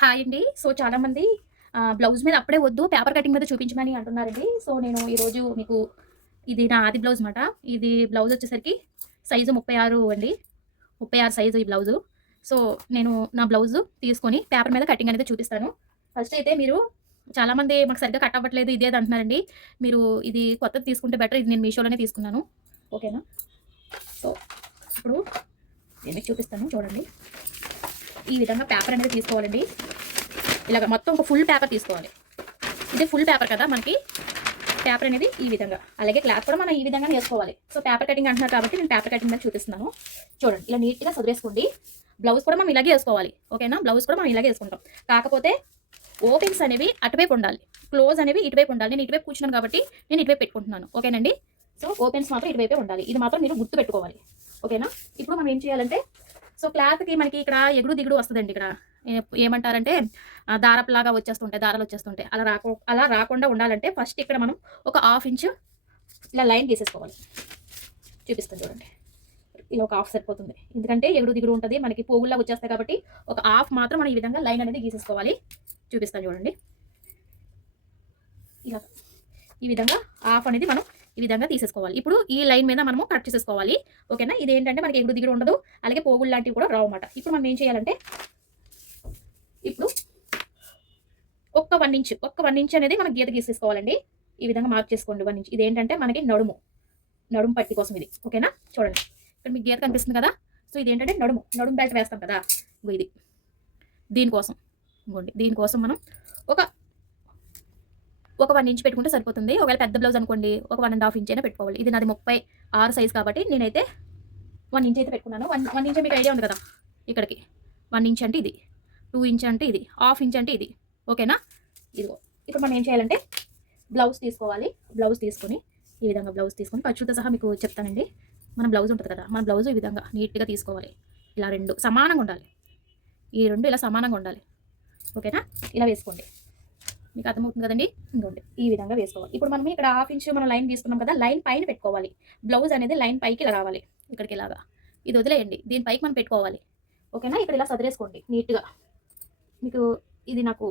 Hi అండి. So, చాలామంది blouse మీద అప్పుడే వద్దు పేపర్ కటింగ్ మీద చూపించమని అంటున్నారండి. సో, నేను ఈరోజు మీకు ఇది నా ఆది బ్లౌజ్ మాట. ఇది బ్లౌజ్ వచ్చేసరికి సైజు 36 అండి. 36 సైజు ఈ బ్లౌజు. సో, నేను నా బ్లౌజు తీసుకొని పేపర్ మీద కటింగ్ అనేది చూపిస్తాను. ఫస్ట్ అయితే మీరు చాలామంది మాకు సరిగ్గా కట్ అవ్వట్లేదు ఇది అది అంటున్నారండి. మీరు ఇది కొత్తది తీసుకుంటే బెటర్. ఇది నేను మీషోలోనే తీసుకున్నాను. ఓకేనా? సో, ఇప్పుడు నేను మీకు చూపిస్తాను చూడండి. ఈ విధంగా పేపర్ అనేది తీసుకోవాలండి. ఇలాగ మొత్తం ఒక ఫుల్ పేపర్ తీసుకోవాలి. ఇది ఫుల్ పేపర్ కదా మనకి పేపర్ అనేది ఈ విధంగా, అలాగే క్లాత్ కూడా మనం ఈ విధంగా వేసుకోవాలి. సో పేపర్ కటింగ్ అంటున్నారు కాబట్టి నేను పేపర్ కటింగ్ మీద చూపిస్తున్నాను. చూడండి, ఇలా నీట్గా సదిరేసుకోండి. బ్లౌజ్ కూడా మనం ఇలాగే వేసుకోవాలి. ఓకేనా? బ్లౌజ్ కూడా మనం ఇలాగే వేసుకుంటాం. కాకపోతే ఓపెన్స్ అనేవి అటువైపు ఉండాలి, క్లోజ్ అనేవి ఇటువైపు ఉండాలి. నేను ఇటువైపు కూర్చున్నాను కాబట్టి నేను ఇటువైపు పెట్టుకుంటున్నాను. ఓకేనండి? సో ఓపెన్స్ మాత్రం ఇటువైపే ఉండాలి. ఇది మాత్రం మీరు గుర్తు పెట్టుకోవాలి. ఓకేనా? ఇప్పుడు మనం ఏం చేయాలంటే, సో క్లాత్కి మనకి ఇక్కడ ఎగుడు దిగుడు వస్తుందండి. ఇక్కడ ఏమంటారంటే దారపులాగా వచ్చేస్తుంటాయి, దారాలు వచ్చేస్తుంటాయి. అలా రాకుండా ఉండాలంటే ఫస్ట్ ఇక్కడ మనం ఒక 1/2 ఇంచ్ ఇలా లైన్ తీసేసుకోవాలి. చూపిస్తాను చూడండి. ఇలా ఒక 1/2 సరిపోతుంది, ఎందుకంటే ఎగుడు దిగుడు ఉంటుంది, మనకి పోగుల్లా వచ్చేస్తాయి కాబట్టి ఒక 1/2 మాత్రం మనం ఈ విధంగా లైన్ అనేది గీసేసుకోవాలి. చూపిస్తాను చూడండి. ఇలా ఈ విధంగా 1/2 అనేది మనం ఈ విధంగా తీసేసుకోవాలి. ఇప్పుడు ఈ లైన్ మీద మనము కట్ చేసేసుకోవాలి. ఓకేనా? ఇది ఏంటంటే మనకి ఎగుడు దిగుడు ఉండదు, అలాగే పోగులు లాంటివి కూడా రావు అన్నమాట. ఇప్పుడు మనం ఏం చేయాలంటే, ఇప్పుడు ఒక్క 1 ఇంచ్ అనేది మనం గీత గీసేసుకోవాలండి. ఈ విధంగా మార్క్ చేసుకోండి 1 ఇంచ్. ఇది ఏంటంటే మనకి నడుము పట్టి కోసం ఇది. ఓకేనా? చూడండి, ఇక్కడ మీకు గీత కనిపిస్తుంది కదా. సో ఇది ఏంటంటే నడుము బెల్ట్ వేస్తాం కదా, ఇది దీనికోసం. ఇంకోండి, దీనికోసం మనం ఒక 1 ఇంచ్ పెట్టుకుంటే సరిపోతుంది. ఒకవేళ పెద్ద బ్లౌజ్ అనుకోండి ఒక 1.5 ఇంచ్ అయినా పెట్టుకోవాలి. ఇది నాది 36 సైజ్ కాబట్టి నేనైతే 1 ఇంచ్ అయితే పెట్టుకున్నాను. 1 ఇంచ్ మీకు ఐడియా ఉంది కదా. ఇక్కడికి 1 ఇంచ్ అంటే ఇది, 2 ఇంచ్ అంటే ఇది, 1/2 ఇంచ్ అంటే ఇది. ఓకేనా? ఇదిగో ఇప్పుడు మనం ఏం చేయాలంటే బ్లౌజ్ తీసుకోవాలి. బ్లౌజ్ తీసుకొని ఈ విధంగా బ్లౌజ్ తీసుకొని ఖర్చుతో సహా మీకు చెప్తానండి. మన బ్లౌజ్ ఉంటుంది కదా, మన బ్లౌజ్ ఈ విధంగా నీట్గా తీసుకోవాలి. ఇలా 2 సమానంగా ఉండాలి. ఈ 2 ఇలా సమానంగా ఉండాలి. ఓకేనా? ఇలా వేసుకోండి. మీకు అర్థమవుతుంది కదండి. ఇంకోండి, ఈ విధంగా వేసుకోవాలి. ఇప్పుడు మనం ఇక్కడ 1/2 ఇంచ్ మనం లైన్ తీసుకున్నాం కదా, లైన్ పైన పెట్టుకోవాలి. బ్లౌజ్ అనేది లైన్ పైకి ఇలా రావాలి. ఇక్కడికి ఇలాగా ఇది వదిలేయండి, దీని పైకి మనం పెట్టుకోవాలి. ఓకేనా? ఇక్కడ ఇలా సదిరేసుకోండి నీట్గా. మీకు ఇది నాకు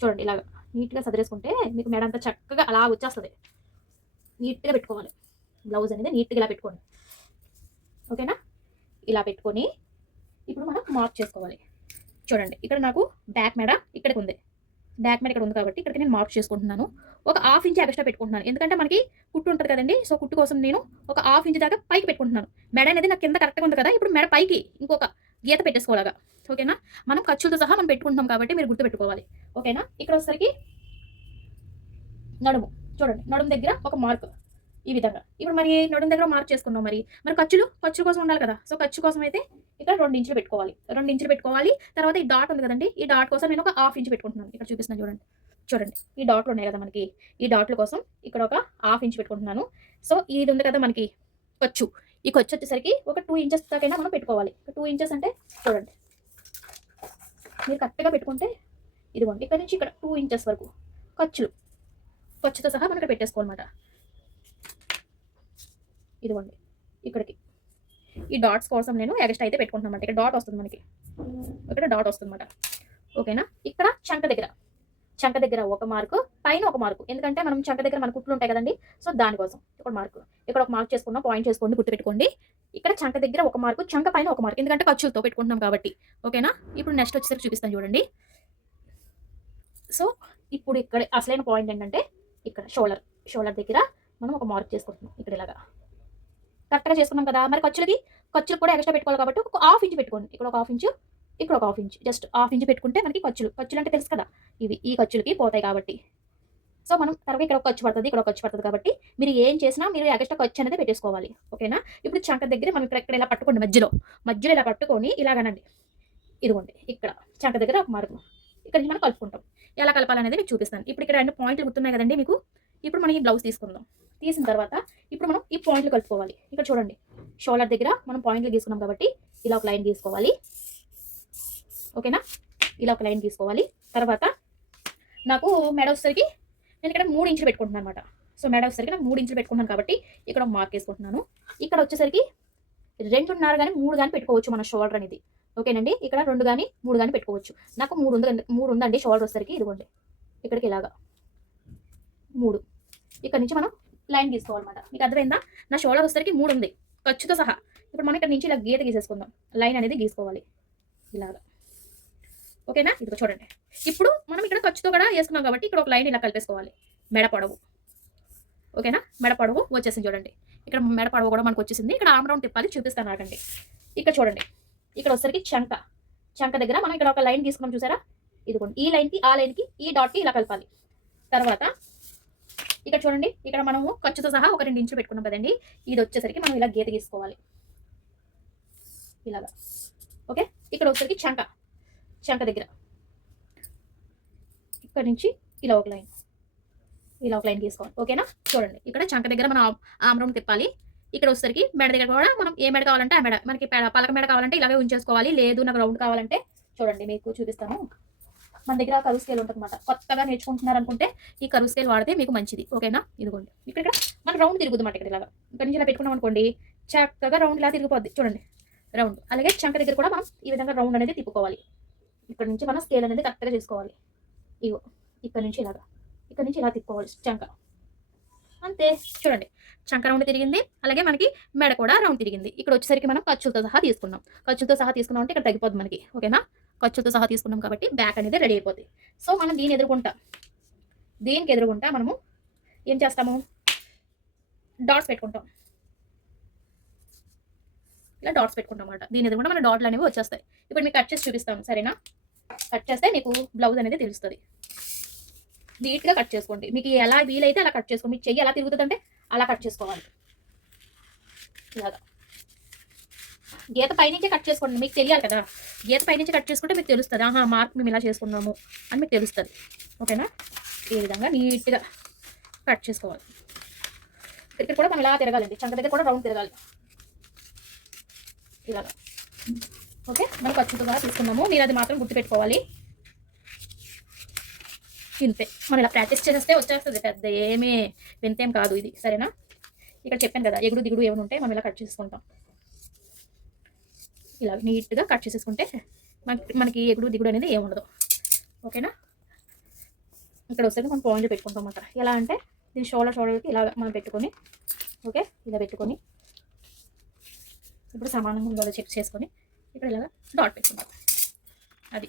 చూడండి, ఇలాగ నీట్గా సదిరేసుకుంటే మీకు మెడ అంతా చక్కగా అలా వచ్చేస్తుంది. నీట్గా పెట్టుకోవాలి. బ్లౌజ్ అనేది నీట్గా ఇలా పెట్టుకోండి. ఓకేనా? ఇలా పెట్టుకొని ఇప్పుడు మనం మార్క్ చేసుకోవాలి. చూడండి, ఇక్కడ నాకు బ్యాక్ మెడ ఇక్కడికి ఉంది. బ్యాక్ మెడ ఇక్కడ ఉంది కాబట్టి ఇక్కడికి నేను మార్క్ చేసుకుంటున్నాను. ఒక 1/2 ఇంచ్ ఎక్స్ట్రా పెట్టుకుంటున్నాను, ఎందుకంటే మనకి కుట్టు ఉంటుంది కదండి. సో కుట్టు కోసం నేను ఒక 1/2 ఇంచ్ దాకా పైకి పెట్టుకుంటున్నాను. మెడ అనేది నాకు కింద కరెక్ట్గా ఉంది కదా. ఇప్పుడు మెడ పైకి ఇంకొక గీత పెట్టేసుకోలాగా. ఓకేనా? మనం ఖర్చులతో సహా మనం పెట్టుకుంటున్నాం కాబట్టి మీరు గుర్తు పెట్టుకోవాలి. ఓకేనా? ఇక్కడ వచ్చేసరికి నడుము చూడండి, నడుము దగ్గర ఒక మార్క్ ఈ విధంగా. ఇప్పుడు మరి నడుము దగ్గర మార్క్ చేసుకున్నాం. మరి ఖర్చుల కోసం ఉండాలి కదా. సో ఖర్చు కోసం అయితే ఇక్కడ 2 ఇంచులు పెట్టుకోవాలి. 2 ఇంచులు పెట్టుకోవాలి. తర్వాత ఈ డాట్ ఉంది కదండి, ఈ డాట్ కోసం నేను ఒక 1/2 ఇంచ్ పెట్టుకుంటున్నాను. ఇక్కడ చూపిస్తున్నాను చూడండి, ఈ డాట్లు ఉన్నాయి కదా మనకి, ఈ డాట్ల కోసం ఇక్కడ ఒక 1/2 ఇంచ్ పెట్టుకుంటున్నాను. సో ఇది ఉంది కదా మనకి ఖర్చు, ఈ ఖర్చు వచ్చేసరికి ఒక 2 ఇంచెస్ దాకైనా మనం పెట్టుకోవాలి. 2 ఇంచెస్ అంటే చూడండి, మీరు కరెక్ట్గా పెట్టుకుంటే ఇదిగోండి ఇక్కడ నుంచి ఇక్కడ 2 ఇంచెస్ వరకు ఖర్చుతో సహా మనం ఇక్కడ పెట్టేసుకోవాలన్నమాట. ఇదిగోండి ఇక్కడికి ఈ డాట్స్ కోసం నేను ఎక్స్ట్రా అయితే పెట్టుకుంటున్నాను. ఇక్కడ డాట్ వస్తుంది మనకి, ఇక్కడ డాట్ వస్తుంది అన్నమాట. ఓకేనా? ఇక్కడ చంక దగ్గర ఒక మార్కు, పైన ఒక మార్కు, ఎందుకంటే మనం చంక దగ్గర మన కుట్లు ఉంటాయి కదండి. సో దానికోసం ఒక మార్కు, ఇక్కడ ఒక మార్క్ చేసుకున్నాం. పాయింట్ చేసుకోండి, గుర్తు పెట్టుకోండి. ఇక్కడ చంక దగ్గర ఒక మార్కు, చంక పైన ఒక మార్కు, ఎందుకంటే ఖర్చులతో పెట్టుకుంటున్నాం కాబట్టి. ఓకేనా? ఇప్పుడు నెక్స్ట్ వచ్చేసరికి చూపిస్తాను చూడండి. సో ఇప్పుడు ఇక్కడ అసలైన పాయింట్ ఏంటంటే, ఇక్కడ షోల్డర్ దగ్గర మనం ఒక మార్క్ చేసుకుంటున్నాం. ఇక్కడ ఇలాగా కరెక్ట్గా చేసుకున్నాం కదా. మరి ఖర్చులు కూడా ఎక్స్ట్రా పెట్టుకోవాలి కాబట్టి ఒక 1/2 ఇంచ్ పెట్టుకోండి. ఇక్కడ ఒక 1/2 ఇంచ్, ఇక్కడ ఒక 1/2 ఇంచ్, జస్ట్ 1/2 ఇంచ్ పెట్టుకుంటే మనకి ఖర్చులు అంటే తెలుసు కదా, ఈ ఖర్చులకి పోతాయి కాబట్టి. సో మనం తర్వాత ఇక్కడ ఒక ఖర్చు పడుతుంది, ఇక్కడ ఒక ఖర్చు పడుతుంది కాబట్టి మీరు ఏం చేసినా మీరు ఎక్స్ట్రా ఖర్చు అనేది పెట్టేసుకోవాలి. ఓకేనా? ఇప్పుడు చంక దగ్గర మనం ఇక్కడ ఇలా పట్టుకోండి, మధ్యలో ఇలా పట్టుకొని ఇలాగనండి. ఇదిగోండి ఇక్కడ చంక దగ్గర ఒక మార్కు, ఇక్కడ మనం కలుపుకుంటాం. ఎలా కలపాలనేది మీకు చూపిస్తాను. ఇప్పుడు ఇక్కడ 2 పాయింట్లు గుర్తున్నాయి కదండి మీకు. ఇప్పుడు మనం ఈ బ్లౌజ్ తీసుకుందాం. తీసిన తర్వాత ఇప్పుడు మనం ఈ పాయింట్లు కలుపుకోవాలి. ఇక్కడ చూడండి, షోల్డర్ దగ్గర మనం పాయింట్లు గీసుకున్నాం కాబట్టి ఇలా ఒక లైన్ గీసుకోవాలి. ఓకేనా? ఇలా ఒక లైన్ గీసుకోవాలి. తర్వాత నాకు మెడ వచ్చేసరికి నేను ఇక్కడ 3 ఇంచులు పెట్టుకుంటున్నాను అనమాట. సో మెడ వచ్చేసరికి నాకు 3 ఇంచులు పెట్టుకుంటున్నాను కాబట్టి ఇక్కడ ఒక మార్క్ వేసుకుంటున్నాను. ఇక్కడ వచ్చేసరికి 2.5 కానీ 3 కానీ పెట్టుకోవచ్చు మన షోల్డర్ అనేది. ఓకేనండి. ఇక్కడ 2 గాని, 3 గాని పెట్టుకోవచ్చు. నాకు 3 ఉందండి షోల్డర్ వచ్చేసరికి ఇదిగోండి. ఇక్కడికి ఇలాగా 3. ఇక్కడ నుంచి మనం లైన్ గీసుకోవాలన్నమాట. మీకు అర్థమైందా? నా షోల్డర్ వచ్చేసరికి 3 ఉంది ఖర్చుతో సహా. ఇప్పుడు మనం ఇక్కడ నుంచి ఇలా గీత గీసేసుకుందాం. లైన్ అనేది గీసుకోవాలి ఇలాగా. ఓకేనా? ఇదిగో చూడండి. ఇప్పుడు మనం ఇక్కడ ఖర్చుతో కూడా వేసుకున్నాం కాబట్టి ఇక్కడ ఒక లైన్ ఇలా కలిపేసుకోవాలి. మెడ పొడవు. ఓకేనా? మెడ పొడవు వచ్చేసింది చూడండి. ఇక్కడ మెడ పొడవు కూడా మనకు వచ్చేసింది. ఇక్కడ ఆర్మ్ రౌండ్ తిప్పాలి, చూపిస్తాను ఆగండి. ఇక్కడ చూడండి. ఇక్కడ వచ్చేసరికి చంక దగ్గర మనం ఇక్కడ ఒక లైన్ గీసుకున్నాం చూసారా? ఇదిగోండి. ఈ లైన్కి ఆ లైన్కి ఈ డాట్కి ఇలా కలపాలి. తర్వాత ఇక్కడ చూడండి. ఇక్కడ మనము ఖర్చుతో సహా ఒక 2 ఇంచులు పెట్టుకున్నాం కదండి. ఇది వచ్చేసరికి మనం ఇలా గీత గీసుకోవాలి ఇలాగా. ఓకే. ఇక్కడ వచ్చేసరికి చంక దగ్గర ఇక్కడ నుంచి ఇలా ఒక లైన్ తీసుకోవాలి. ఓకేనా? చూడండి. ఇక్కడ చంక దగ్గర మనం ఆర్మ్ రౌండ్ తిప్పాలి. ఇక్కడ వచ్చేసరికి మెడ దగ్గర కూడా మనం ఏ మెడ కావాలంటే ఆ మెడ, మనకి పలక మెడ కావాలంటే ఇలాగే ఉంచేసుకోవాలి. లేదు నాకు రౌండ్ కావాలంటే చూడండి మీకు చూపిస్తాను. మన దగ్గర కరువు స్కేల్ ఉంటుందన్నమాట. కొత్తగా నేర్చుకుంటున్నారు అనుకుంటే ఈ కరువు స్కేల్ వాడితే మీకు మంచిది. ఓకేనా? ఇదిగోండి. ఇక్కడ మన రౌండ్ తిరుగుదన్నమాట. ఇక్కడ ఇలాగా ఇక్కడ నుంచి ఇలా పెట్టుకున్నాం అనుకోండి, చక్కగా రౌండ్ ఇలా తిరిగిపోద్ది చూడండి. రౌండ్. అలాగే చంక దగ్గర కూడా మనం ఈ విధంగా రౌండ్ అనేది తిప్పుకోవాలి. ఇక్కడ నుంచి మనం స్కేల్ అనేది కరెక్ట్గా చేసుకోవాలి. ఇగో ఇక్కడ నుంచి ఇలాగా, ఇక్కడ నుంచి ఇలా తిప్పుకోవాలి చంక. అంతే. చూడండి. చంక రౌండ్ తిరిగింది. అలాగే మనకి మెడ కూడా రౌండ్ తిరిగింది. ఇక్కడ వచ్చేసరికి మనం ఖర్చులతో సహా తీసుకున్నాం. అంటే ఇక్కడ తగ్గిపోద్ది మనకి. ఓకేనా? ఖర్చులతో సహా తీసుకున్నాం కాబట్టి బ్యాక్ అనేది రెడీ అయిపోద్ది. సో మనం దీనికి ఎదురుగుంటా మనము ఏం చేస్తాము? డాట్స్ పెట్టుకుంటాం. ఇలా డాట్స్ పెట్టుకుంటాం అన్నమాట. దీని ఎదురుగుండా మన డాట్లు అనేవి వచ్చేస్తాయి. ఇప్పుడు మీకు కట్ చేసి చూపిస్తాను. సరేనా? కట్ చేస్తే మీకు బ్లౌజ్ అనేది తెలుస్తుంది. నీట్గా కట్ చేసుకోండి. మీకు ఎలా వీలైతే అలా కట్ చేసుకోండి. మీకు చెయ్యి ఎలా తిరుగుతుందంటే అలా కట్ చేసుకోవాలి. ఇలాగా గీత పైనుంచే కట్ చేసుకోండి. మీకు తెలియాలి కదా. గీత పైనుంచి కట్ చేసుకుంటే మీకు తెలుస్తుంది. మార్క్ మేము ఇలా చేసుకున్నాము అని మీకు తెలుస్తుంది. ఓకేనా? ఈ విధంగా నీట్గా కట్ చేసుకోవాలి. ఇక్కడ కూడా మనం ఇలా తిరగాలండి. చంక దగ్గర కూడా రౌండ్ తిరగాలి ఇలాగా. ఓకే. మనం ఖర్చుతో తీసుకున్నాము. మీరు అది మాత్రం గుర్తుపెట్టుకోవాలి. ఇంతే. మనం ఇలా ప్రాక్టీస్ చేస్తే వచ్చేస్తుంది. పెద్ద ఏమీ వింతేం కాదు ఇది. సరేనా? ఇక్కడ చెప్పాను కదా, ఎగుడు దిగుడు ఏమైనా ఉంటే మనం ఇలా కట్ చేసుకుంటాం. ఇలా నీట్గా కట్ చేసేసుకుంటే మనకి ఎగుడు దిగుడు అనేది ఏముండదు. ఓకేనా? ఇక్కడ వస్తే మనం పాయింట్లు పెట్టుకుంటాం అన్నమాట. ఎలా అంటే దీని షోల్డర్కి ఇలా మనం పెట్టుకొని, ఓకే, ఇలా పెట్టుకొని ఇప్పుడు సమానంగా ఉందో చెక్ చేసుకొని ఇక్కడ ఇలాగా డాట్ పెట్టుకుంటాం. అది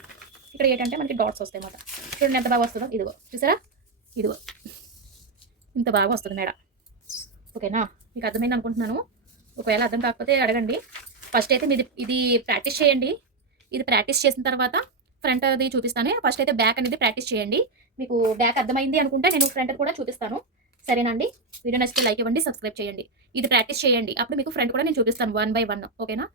ఇక్కడ ఏంటంటే మనకి డాట్స్ వస్తాయి అన్నమాట. చూడండి ఎంత బాగా వస్తుందో. ఇదిగో చూసారా? ఇదిగో ఇంత బాగా వస్తుంది మేడ. ఓకేనా? మీకు అర్థమైంది అనుకుంటున్నాను. ఒకవేళ అర్థం కాకపోతే అడగండి. ఫస్ట్ అయితే ఇది ప్రాక్టీస్ చేయండి. ఇది ప్రాక్టీస్ చేసిన తర్వాత ఫ్రంట్ అది చూపిస్తాను. ఫస్ట్ అయితే బ్యాక్ అనేది ప్రాక్టీస్ చేయండి. మీకు బ్యాక్ అర్థమైంది అనుకుంటే నేను ఫ్రంట్ కూడా చూపిస్తాను. సరేనా అండి? వీడియో నచ్చితే లైక్ ఇవ్వండి, సబ్స్క్రైబ్ చేయండి. ఇది ప్రాక్టీస్ చేయండి. అప్పుడు మీకు ఫ్రంట్ కూడా నేను చూపిస్తాను 1 by 1. ఓకేనా?